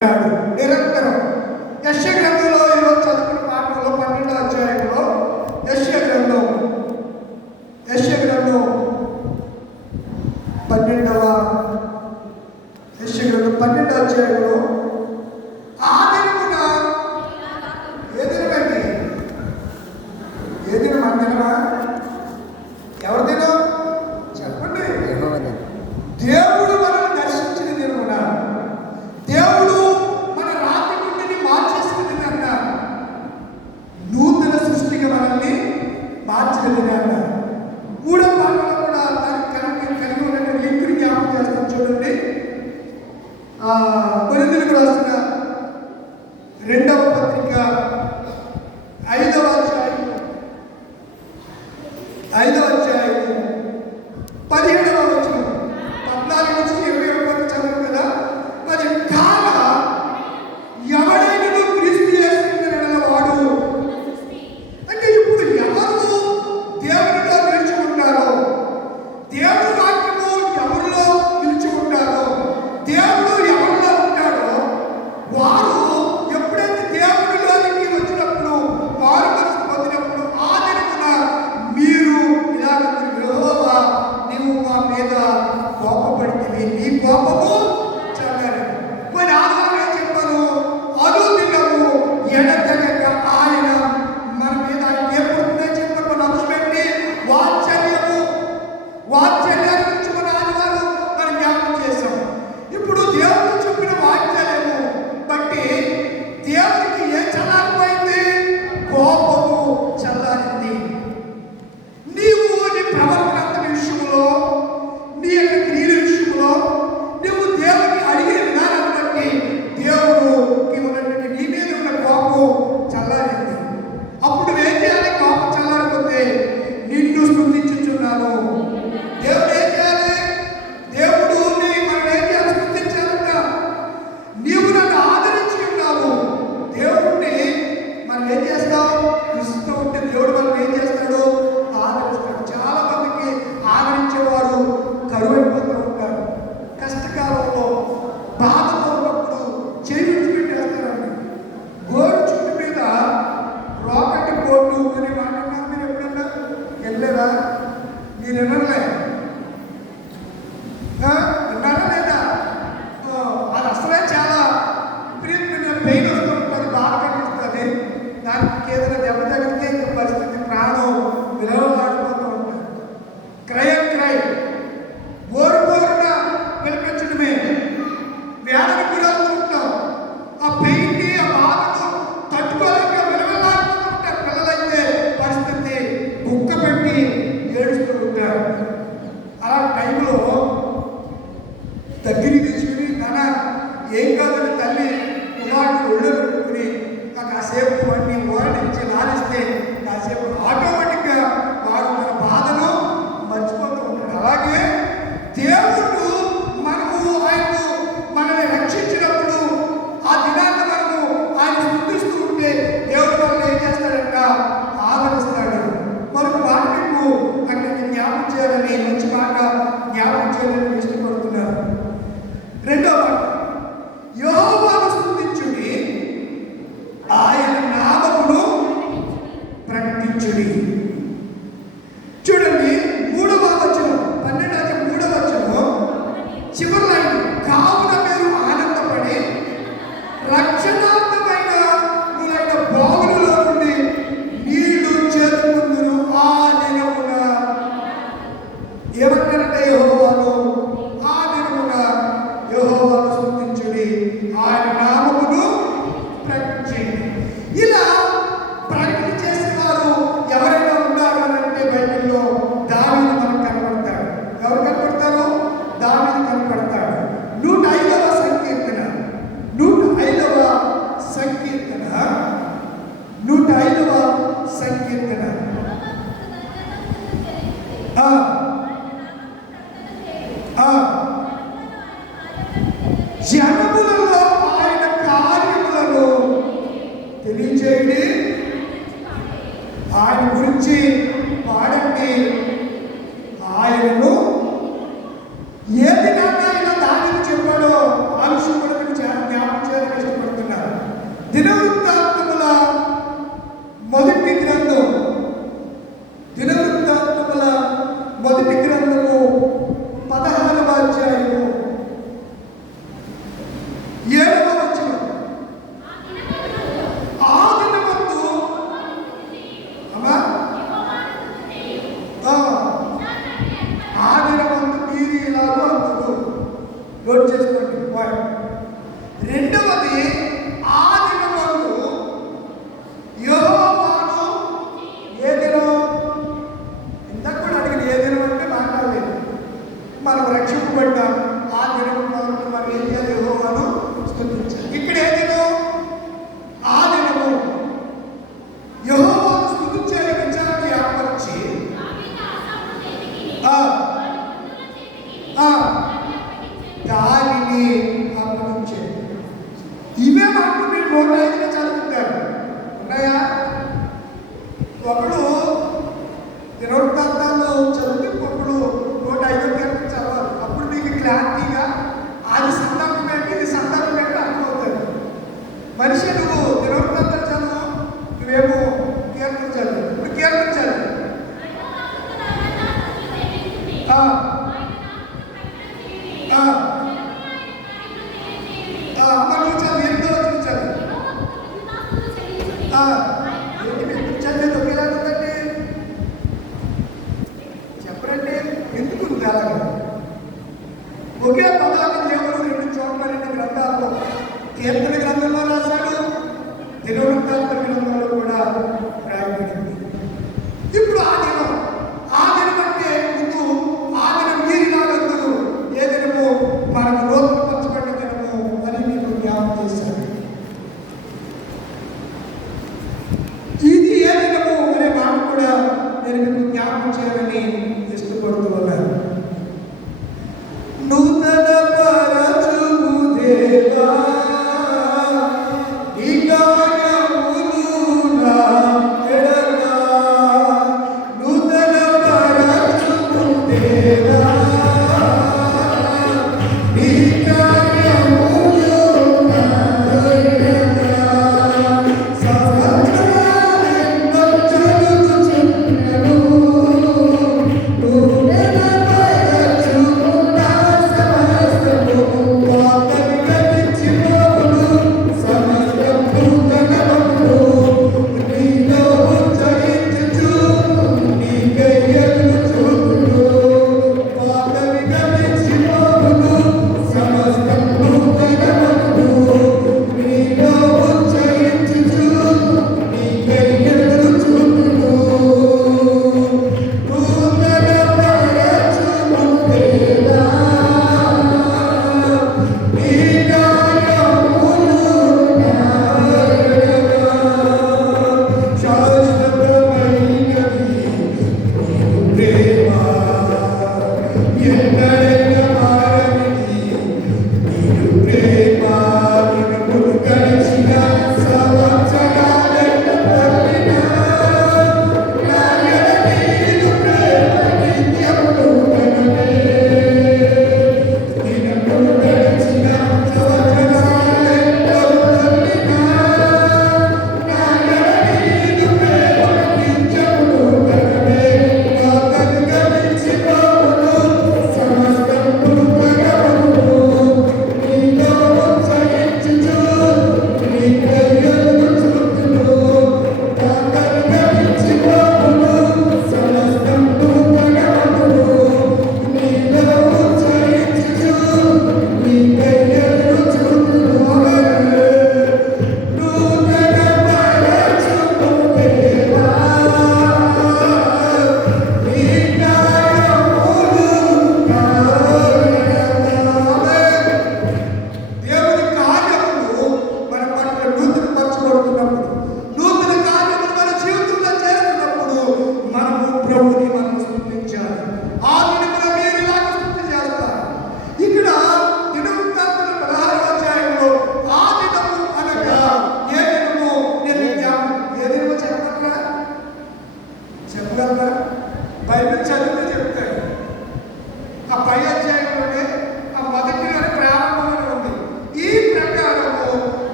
నిరంతరం యెషయా గ్రంథంలో ఈరోజు చదువుకున్న పాఠంలో 12వ అధ్యాయంలో యెషయా గ్రంథం 12వ అధ్యాయంలో ఆ దినమున ఏ దినమండి? ఏ దినం? మన దినమా? ఎవరి దినం చెప్పండి. దేవుడు మనల్ని దర్శించిన దినమున, దేవుడు మన రాతి గుండెని మార్చేసిన దినాన్న, నూతన సృష్టిగా మనల్ని మార్చిన దినాన్న. మూడో పాఠంలో కూడా దానికి కలిగి ఉన్న లింకుని జ్ఞాపకం చేస్తాం. చూడండి, కొరింథీయులకు రాసిన 2వ పత్రిక 5వ అధ్యాయం 17వ వచనం 14 నుంచి 21 వరకు చదువు కదా. మరి కాల ఎవడైనా క్రీస్తు యేసునందు వాడు అంటే ఇప్పుడు ఎవరు దేవునిలో నిలిచి ఉంటారో, దేవుని వాక్యము ఎవరిలో నిలిచి ఉంటారో, దేవుడు ఎవరిలో ఉంటాడో వారు ఎప్పుడైతే దేవునిలోనికి వచ్చినప్పుడు, వారు మనసు పొందినప్పుడు ఆ దినమున మీరు ఇలాగ యెహోవా నీవు మా మీద కోపపడితివి, నీ కోపము చల్లారి. మరి ఆదివారం ఏం చెప్పారు? అనుదినము ఎడతెగక ఆయన మన మీద ఎప్పుడునే చెప్పారు. మన అంశపెట్టి వాత్సల్యాన్ని గురించి మన ఆదివారం మనం జ్ఞాపకం చేశాం. ఇప్పుడు దేవుడు చెప్పిన వాత్సల్యము బట్టి దేవునికి ఏం చల్లారిపోయింది? కోపము చల్లారింది. నీవు నీ ప్రవర్తన విషయంలో, నీ యొక్క క్రియల విషయంలో నువ్వు దేవుని అడిగిన విధానాన్ని బట్టి దేవుడికి ఉన్నటువంటి నీ మీద ఉన్న కోపం చల్లారింది. అప్పుడు ఏం చేయాలి? కోపం చల్లారిపోతే నిన్ను స్తుతించుచున్నాను. దేవుడు ఏం చేయాలి? దేవుడు మనం ఏం చేయాలి? స్తుతించాలంట. నీవు నన్ను ఆదరించి ఉన్నావు. దేవుడిని మనం ఏం చేస్తాం? ఇస్తూ ఉంటే దేవుడు మనం ఏం చేస్తాడు? ఆదరిస్తాడు. చాలా మందికి ఆదరించేవారు కరువైపోతూ ఉంటారు. కష్టకాలంలో బాధతో ఉన్నప్పుడు చేయి విడిచిపెట్టేస్తారండి. గోరు చుట్టు మీద రాకెట్ బోర్డు అని మాట్లాడినా మీరు ఎప్పుడన్నా వెళ్ళలేదా? మీరు వినలే? విన్నారా లేదా? అది అసలే చాలా విపరీతమైన పెయిన్ వస్తూ ఉంటుంది, బాధ కనిపిస్తుంది. దానికి ఏదైనా దెబ్బ తగిలితే ఇంకా పరిస్థితి ప్రాణం విలువలాడిపోతూ ఉంటుంది. క్రై బోరున విలపించడమే. వ్యాధికి గురవుతూ ఉంటాం. ఆ పెయిన్ని, ఆ బాధను తట్టుకోలేక విలువలాడిపోతూ ఉంటారు. పిల్లలైతే పరిస్థితి కుక్క పెట్టి ఏడుస్తూ ఉంటారు. అలా టైంలో దగ్గరికి తీసుకుని నాన్న ఏం కాదని తల్లి కుమారుడు ఒళ్ళో పెట్టుకుని కాసేపు వాడిని ఓరడించి లాలిస్తే కాసేపు ఆటోమేటిక్గా వాడు మన బాధను మర్చిపోతూ ఉంటాడు. అలాగే దేవుడు మనల్ని రక్షించినప్పుడు ఆ దినాన్ని మనము ఆయన స్తుతిస్తూ ఉంటే దేవుడు మనల్ని ఏం చేస్తాడంట? ఆదరిస్తాడు. మనకు వాటికు అక్కడ జ్ఞాపకం చేయాలని, మంచి మాట జ్ఞాపకం చేయాలని ఇష్టపడుతున్నారు. రెండవ మాట, యెహోవాను స్తుతించుడి, ఆయన నామమును ప్రకటించుడి. చూడండి, 3వ వచనం 12వ వచనం చివరి లైన్, కావున మీరు ఆనందపడి రక్షణార్థమైన మీరైన బావులలో నుండి నీళ్లు చేదుకుందురు. ఆ దినమున ఏమంటారంటే యెహోవాను, ఆ దినమున యెహోవాను స్తుతించుడి, ఆయన నామమును ప్రకటించండి. ఇలా ప్రకటన చేసిన వారు ఎవరైనా ఉన్నారు అంటే బైబిల్లో దావీదు మనకు కనపడతాడు. ఎవరు కనపడతారు? దావీదు కనపడతాడు. 105వ సంకీర్తన 105వ సంకీర్తన 105వ సంకీర్తన జనములలో ఆయన కార్యములను తెలియజేయండి, ఆయన గురించి పాడండి. ఆయనను ఏది నాన్న ఇలా దానికి చెప్పాడో ఆ విషయం కూడా మీకు జ్ఞాపకం చేయాలని రెండవది ఆ దినమందు యెహోవాను ఏ దినం? ఇందాక కూడా అడిగిన ఏ దినం అంటే మాట్లాడలేదు. మనం రక్షింపబడ్డాం ఆ దినం వరకు మనం ఏం చేయాలి? యెహోవాను స్తుతించాలి. ఇక్కడ ఏ దినం? ఆ దినము యెహోవాను స్తుతించే విచారణ ఏర్పరిచి దానిని అప్పగించాడు. ఇవే మాటలు మీరు 105 చదువుతారు. ఉన్నాయా? ఒకడు దినవృత్తాంతాల్లో చదివితే ఒకడు 105 కీర్తన చదవాలి. అప్పుడు మీకు క్లారిటీగా అది సందర్భం ఏంటి, ఇది సందర్భం ఏంటి అర్థమవుతుంది. మనిషి నువ్వు దినవృత్తాంతాలు చదువు, నువ్వేమో కీర్తన చదువు. ఇప్పుడు కీర్తన చదువు. మనం చదువు ఎంతో చదువు చదివేది ఒకేలా ఉందండి. చెప్పరండి ఎందుకు ఉంది అలాగే? ఒకే పదాలు దేవుడు 2 చోట్ల 2 గ్రంథాల్లో, కీర్తన గ్రంథంలో రాశాడు, దినవృత్తాంత గ్రంథంలో కూడా రాయబడింది. ఇప్పుడు ఆ దినం అంటే ముందు ఆ దినం మీరు నాగంతులు ఏ దినము? మనకు నూతనపరచబడిన దినము అని మీకు జ్ఞాపకం చేశారు. ఇది ఏ దినము అనే మాట కూడా నేను మీకు జ్ఞాపకం చేయాలని ఇష్టపడుతూ ఉన్నాను. నూతన పరచుము దేవా నీ కార్యములు నా ఎడల. నూతన పరచుము దేవా నీ కార్యములు నా ఎడల. సంవత్సరాలెన్నో జరుగుచున్నను, నూతన పరచుము నా సమస్తము. వాగ్దానం గతించిపో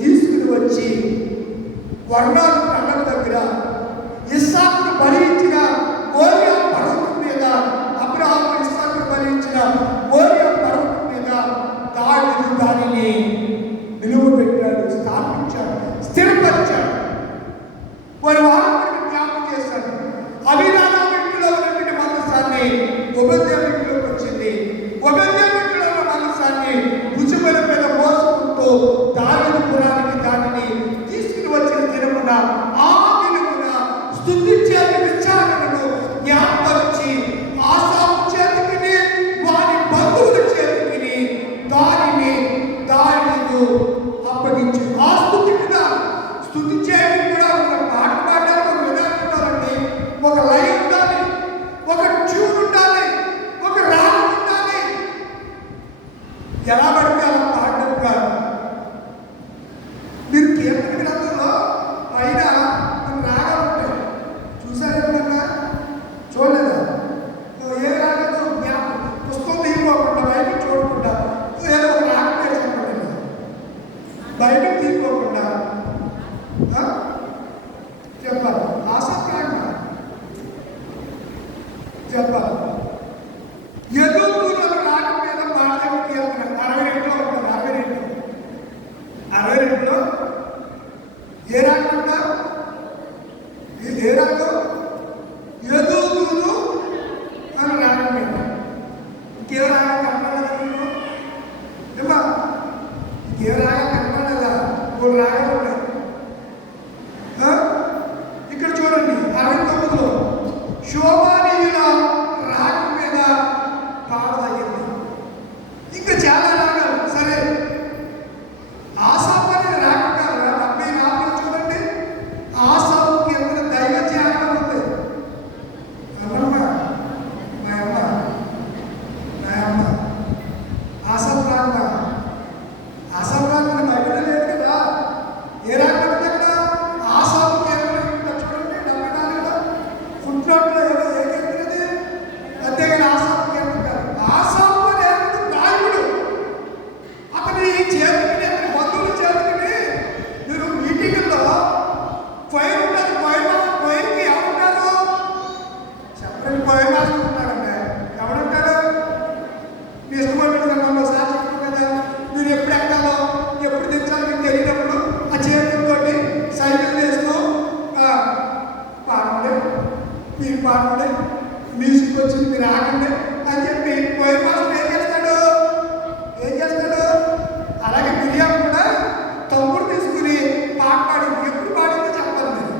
తీసుకుని వచ్చి వర్ణాలు కళ్ళ దగ్గర ఇస్సాకును బలించిన మోరియా పర్వతం మీద, అబ్రహాము ఇస్సాకును బలించిన మోరియా పర్వతం మీద దానిని నిలువబెట్టాడు, స్థాపించాడు, స్థిరపరిచాడు. వారి వారందరికీ జ్ఞాపకం చేశాడు. అభినాదాబు ఇంటిలో ఉన్నటువంటి మందసాన్ని ఒబెద్యెము ఇంట్లోకి వచ్చింది. ఒబెద్యెము ఇంటిలో ఉన్న మందసాన్ని భుజబలి మీద మోసుకుంటూ దావీదు పురానికి దానిని తీసుకుని వచ్చిన దినమున ఆ దినమున స్తుతించే విచారణను జ్ఞాపకపరిచి ఆసాపు చేతికి వారి బంధువుల చేతికి దానిని దావీదు అప్పగించి ఆ స్తుతి మీద స్తుతి చేయడం కూడా ఒక పాట పాడడానికి ఒక విధానం ఉండాలండి. ఒక లయ ఉండాలి, ఒక ట్యూన్ ఉండాలి, ఒక రాగం ఉండాలి. ఎలా పడితే అలా పాడడం కాదు. మీరు కీర్తన గ్రంథంలో పైన రాగాలు ఉంటాయి, చూసారు ఎప్పుడన్నా? చూడలేదా? ఏ రాగంలో పుస్తకం తీసుకోకుండా బైబిల్ చూడకుండా ఏదో ఒక రాగం నేర్చుకోండి. బైబిల్ తీసుకోకుండా చెప్పాలి. ఆసక్తిగా చెప్పాలి. ఎదుగుతున్న రాగం మీద పాడలేని కీర్తన 62లో ఉంటుంది. 62లో ఏ రాగం ఉంటా? ఏ రాగం? ఎదుగుతును అని రాగం మీద. ఇంకే రాగం కనపడలేదు ఏమా? ఇంకే రాగం కనపడలేదా? 3 రాగాలు ఉన్నాయి. ఇక్కడ చూడండి 69లో శోభానీయుల రాగం మీద పాడదగింది. ఇంకా చాలా రాగాలు. సరే, ఆసాపు అనే రాగం కాదు. 74లో చూడండి, ఆసాపుకి ఎంత దైవ ధ్యానం ఉంది. అమ్మమ్మ మా అమ్మ ఆసాపు రాగం. ఆసాపు రాగం బైబిల్లో లేదు కదా. ఏ రాగం ఉంది అక్కడ? ఆసాపు చూడండి 74లో ఫుట్నోట్లో ఏ కీర్తనది? అంతేగాని ఆసాపు కీర్తన కాదు. ఆసాపు అనేది గాయకుడు. అతని చేతికి, అతని బంధువుల చేతికి మీరు మీటింగ్లో ఫైర్ ఉంటుంది. ఫైర్కి ఎవరుంటారు? చెప్పండి. ఫైర్ మాస్టర్ ఉంటాడండి. ఎవరుంటారు? మీ ఇష్టపడిన సంఘంలో సాక్షి కదా. మీరు ఎప్పుడు ఎక్కాలో ఎప్పుడు తెచ్చాలో మీకు తెలియనప్పుడు ఆ చేతులతో సైకిల్ వేస్తూ పాడండి, మీరు పాడండి, మ్యూజిక్ వచ్చింది మీరు ఆగండి అని చెప్పి ఫైర్ మాస్టర్ ఏం చేస్తాడు? అలాగే మిరియాము కూడా తమ్ముడు తీసుకుని పాట పాడింది. ఎప్పుడు పాడిందో చెప్పాలి మీరు.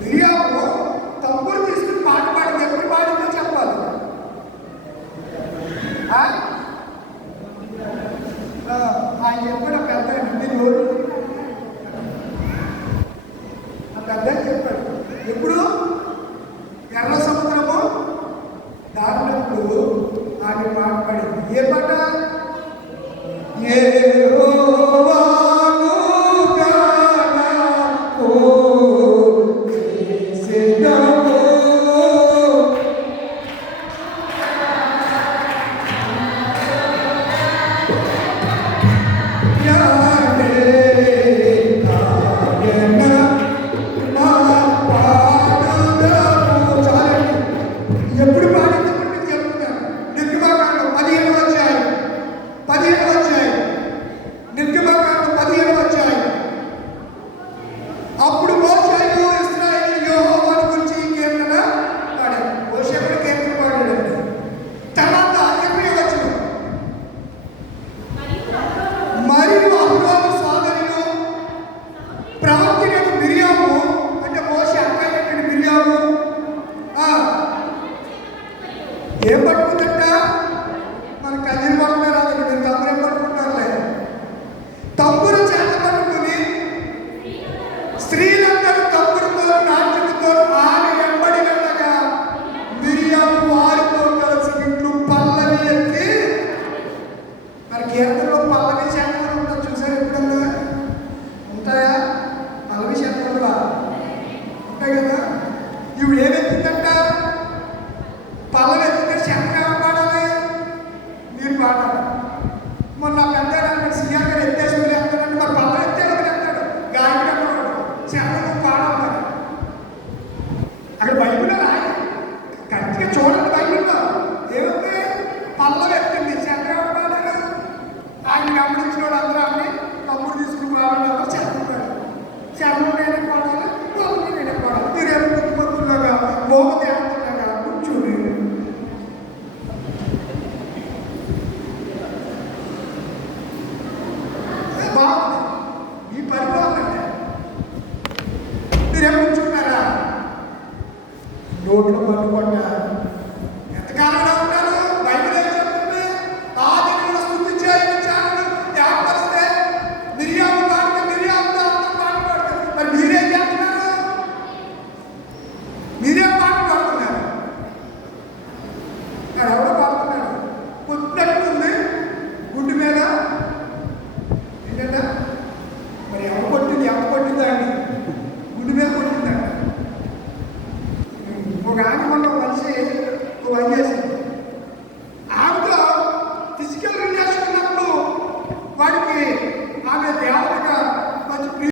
మిరియాము తమ్ముడు తీసుకుని పాట పాడింది. ఎప్పుడు పాడిందో చెప్పాలి. ఆయన చెప్పాడు పెద్ద మీరు పెద్ద చెప్పాడు. ఎప్పుడు? ఎర్ర సముద్రము దారినప్పుడు ఆయన పాట పాడింది. ఏ పాట? ఎప్పుడు పాడింది మీకు చెప్తున్నాను. నిర్గమాకాండం 15వ అధ్యాయం వాడికి